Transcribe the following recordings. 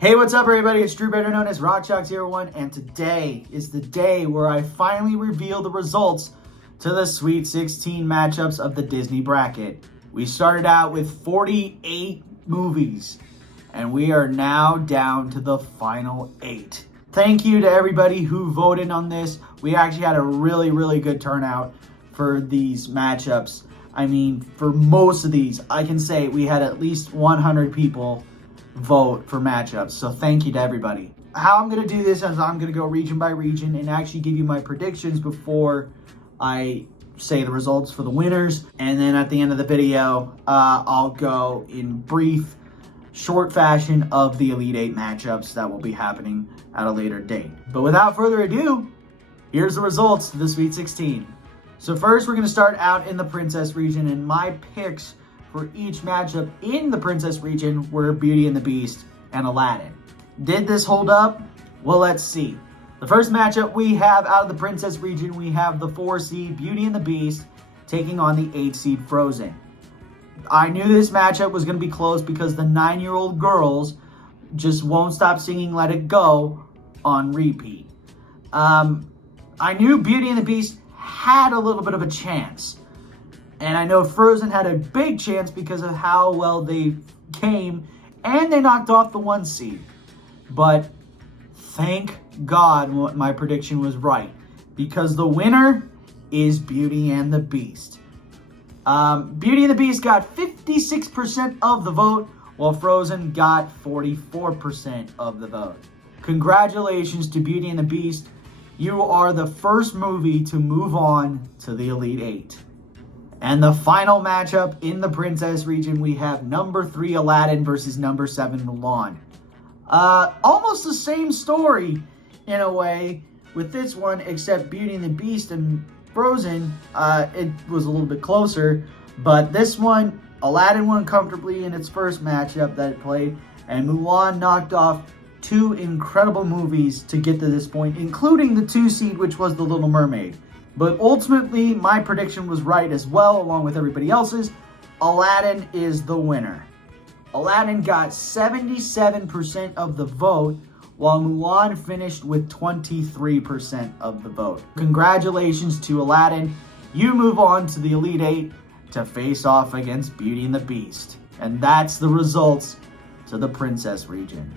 Hey, what's up everybody? It's Drew, better known as RockShox01, and today is the day where I finally reveal the results to the Sweet 16 matchups of the Disney bracket. We started out with 48 movies, and we are now down to the final 8. Thank you to everybody who voted on this. We actually had a really good turnout for these matchups. I mean, for most of these, I can say we had at least 100 people vote for matchups, so thank you to everybody. How I'm going to do this is I'm going to go region by region and actually give you my predictions before I say the results for the winners, and then at the end of the video I'll go in brief, short fashion of the Elite 8 matchups that will be happening at a later date. But without further ado, here's the results to the Sweet 16. So first we're going to start out in the Princess region, and my picks for each matchup in the Princess region were Beauty and the Beast and Aladdin. Did this hold up? Well, let's see. The first matchup we have out of the Princess region, we have the 4 seed Beauty and the Beast taking on the 8 seed Frozen. I knew this matchup was going to be close because the 9-year-old girls just won't stop singing Let It Go on repeat. I knew Beauty and the Beast had a little bit of a chance. And I know Frozen had a big chance because of how well they came, and they knocked off the 1 seed. But thank God my prediction was right, because the winner is Beauty and the Beast. Beauty and the Beast got 56% of the vote, while Frozen got 44% of the vote. Congratulations to Beauty and the Beast. You are the first movie to move on to the Elite 8. And the final matchup in the Princess region, we have number 3 Aladdin versus number 7 Mulan. Almost the same story in a way with this one, except Beauty and the Beast and Frozen, it was a little bit closer. But this one, Aladdin won comfortably in its first matchup that it played, and Mulan knocked off 2 incredible movies to get to this point, including the 2 seed, which was The Little Mermaid. But ultimately, my prediction was right as well, along with everybody else's. Aladdin is the winner. Aladdin got 77% of the vote, while Mulan finished with 23% of the vote. Congratulations to Aladdin. You move on to the Elite 8 to face off against Beauty and the Beast. And that's the results to the Princess region.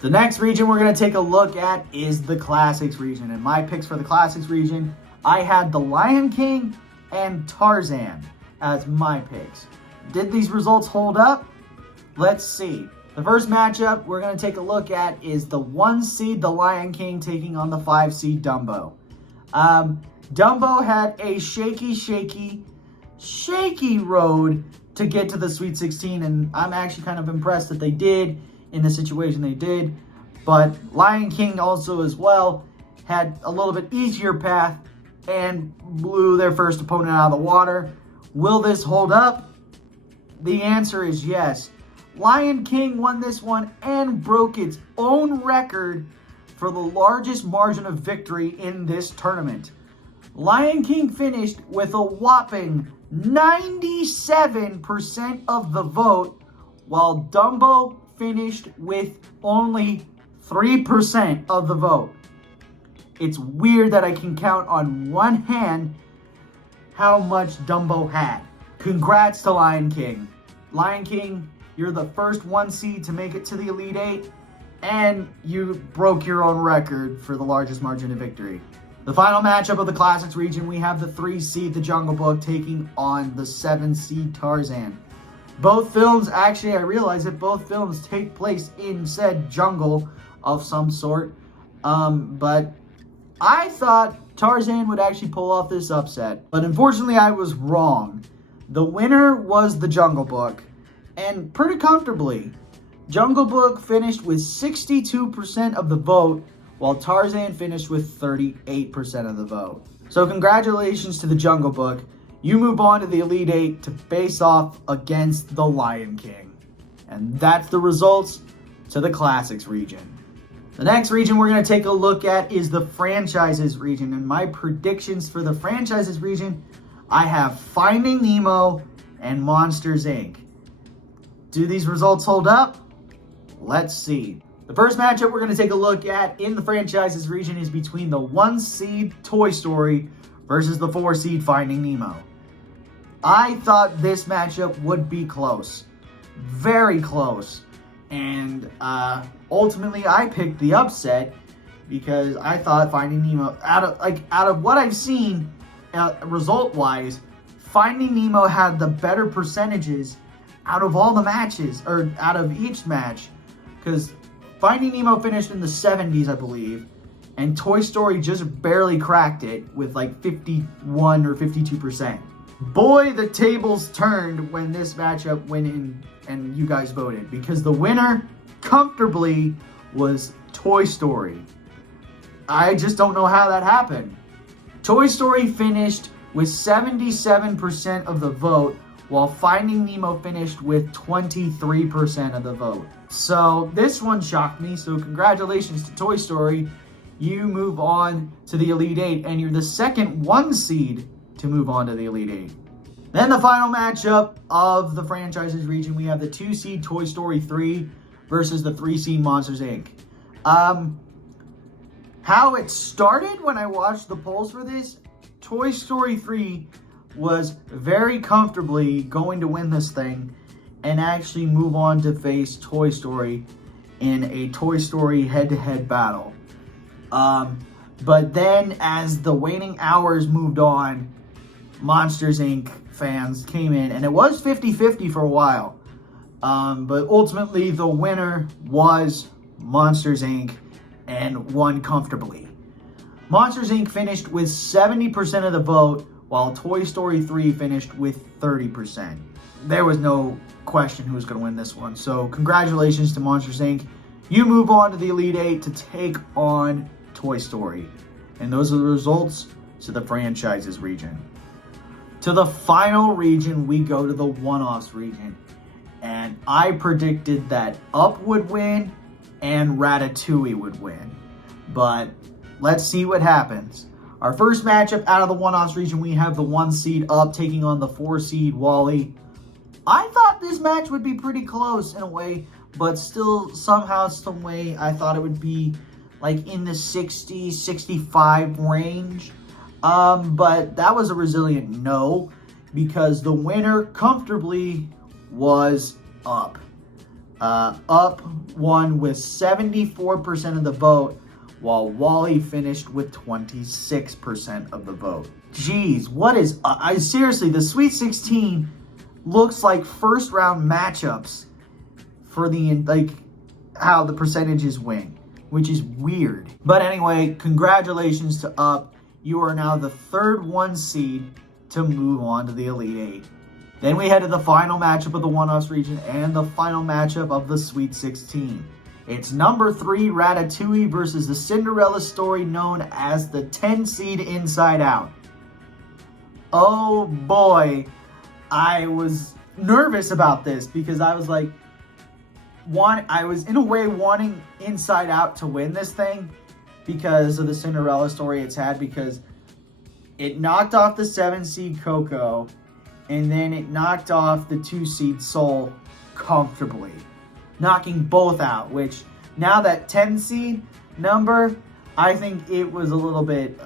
The next region we're going to take a look at is the Classics region. And my picks for the Classics region, I had The Lion King and Tarzan as my picks. Did these results hold up? Let's see. The first matchup we're going to take a look at is the 1 seed, The Lion King, taking on the 5 seed Dumbo. Dumbo had a shaky road to get to the Sweet 16, and I'm actually kind of impressed that they did in the situation they did. But Lion King also as well had a little bit easier path and blew their first opponent out of the water. Will this hold up? The answer is yes. Lion King won this one and broke its own record for the largest margin of victory in this tournament. Lion King finished with a whopping 97% of the vote, while Dumbo finished with only 3% of the vote. It's weird that I can count on one hand how much Dumbo had. Congrats to Lion King. Lion King, you're the first 1 seed to make it to the Elite 8, and you broke your own record for the largest margin of victory. The final matchup of the Classics region, we have the 3 seed, The Jungle Book, taking on the 7 seed Tarzan. Both films, actually I realize that both films take place in said jungle of some sort, but I thought Tarzan would actually pull off this upset, but unfortunately I was wrong. The winner was The Jungle Book, and pretty comfortably. Jungle Book finished with 62% of the vote, while Tarzan finished with 38% of the vote. So congratulations to The Jungle Book. You move on to the Elite 8 to face off against The Lion King. And that's the results to the Classics region. The next region we're going to take a look at is the Franchises region. And my predictions for the Franchises region, I have Finding Nemo and Monsters, Inc. Do these results hold up? Let's see. The first matchup we're going to take a look at in the franchises region is between the 1 seed Toy Story versus the 4 seed Finding Nemo. I thought this matchup would be close. Very close. And ultimately I picked the upset because I thought Finding Nemo, out of what I've seen result-wise, Finding Nemo had the better percentages out of all the matches, or out of each match, because Finding Nemo finished in the 70s, I believe, and Toy Story just barely cracked it with like 51 or 52%. Boy, the tables turned when this matchup went in and you guys voted, because the winner comfortably was Toy Story. I just don't know how that happened. Toy Story finished with 77% of the vote, while Finding Nemo finished with 23% of the vote. So this one shocked me, so congratulations to Toy Story. You move on to the Elite Eight, and you're the second 1 seed to move on to the Elite Eight. Then the final matchup of the franchises region, we have the 2 seed Toy Story 3 versus the 3 seed Monsters, Inc. How it started when I watched the polls for this, Toy Story 3 was very comfortably going to win this thing and actually move on to face Toy Story in a Toy Story head-to-head battle. But then as the waning hours moved on, Monsters, Inc. fans came in, and it was 50-50 for a while. But ultimately, the winner was Monsters, Inc. and won comfortably. Monsters, Inc. finished with 70% of the vote, while Toy Story 3 finished with 30%. There was no question who was going to win this one. So congratulations to Monsters, Inc. You move on to the Elite Eight to take on Toy Story. And those are the results to the franchises region. To the final region, we go to the one-offs region. And I predicted that Up would win and Ratatouille would win. But let's see what happens. Our first matchup out of the one-offs region, we have the 1 seed Up taking on the 4 seed Wall-E. I thought this match would be pretty close in a way, but still somehow, some way, I thought it would be like in the 60-65 range. But that was a resilient no, because the winner comfortably was Up. Up won with 74% of the vote, while Wall-E finished with 26% of the vote. Jeez, what is... seriously, the Sweet 16 looks like first round matchups for the, like, how the percentages win, which is weird. But anyway, congratulations to Up. You are now the third 1 seed to move on to the Elite Eight. Then we head to the final matchup of the one-offs region and the final matchup of the Sweet 16. It's number 3 Ratatouille versus the Cinderella story known as the 10 seed Inside Out. Oh boy, I was nervous about this because I was like, I was in a way wanting Inside Out to win this thing because of the Cinderella story it's had, because it knocked off the 7 seed Coco and then it knocked off the 2 seed Soul comfortably, knocking both out, which now that 10 seed number, I think it was a little bit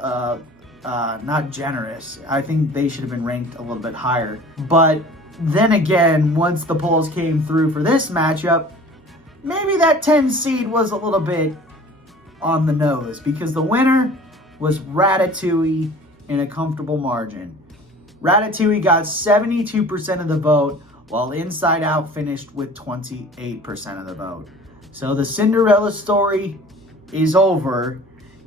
not generous. I think they should have been ranked a little bit higher. But then again, once the polls came through for this matchup, maybe that 10 seed was a little bit on the nose, because the winner was Ratatouille in a comfortable margin. Ratatouille got 72% of the vote, while Inside Out finished with 28% of the vote. So the Cinderella story is over,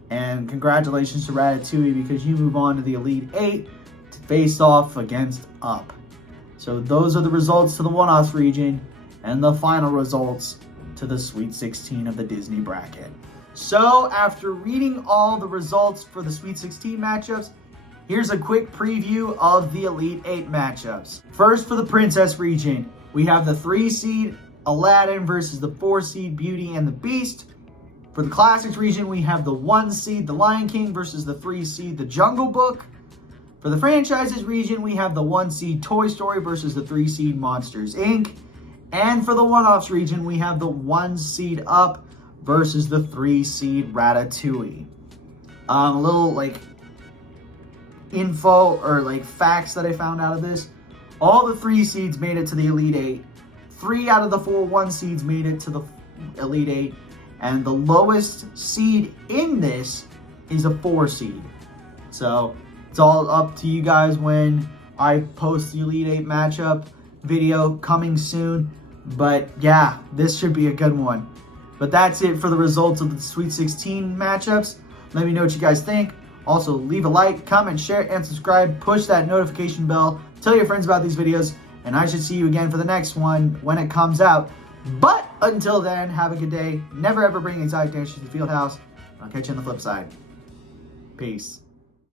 and congratulations to Ratatouille, because you move on to the Elite Eight to face off against Up. So those are the results to the one-offs region, and the final results to the Sweet 16 of the Disney bracket. So after reading all the results for the Sweet 16 matchups, here's a quick preview of the Elite Eight matchups. First, for the Princess region, we have the 3 seed Aladdin versus the 4 seed Beauty and the Beast. For the Classics region, we have the 1 seed The Lion King versus the 3 seed The Jungle Book. For the Franchises region, we have the 1 seed Toy Story versus the 3 seed Monsters, Inc. And for the One-Offs region, we have the 1 seed Up versus the 3 seed Ratatouille. A little like info or like facts that I found out of this. All the 3 seeds made it to the Elite 8. 3 out of the 4 1 seeds made it to the Elite 8. And the lowest seed in this is a 4 seed. So it's all up to you guys when I post the Elite 8 matchup video coming soon. But yeah, this should be a good one. But that's it for the results of the Sweet 16 matchups. Let me know what you guys think. Also, leave a like, comment, share, and subscribe. Push that notification bell. Tell your friends about these videos. And I should see you again for the next one when it comes out. But until then, have a good day. Never ever bring exotic dancers to the field house. I'll catch you on the flip side. Peace.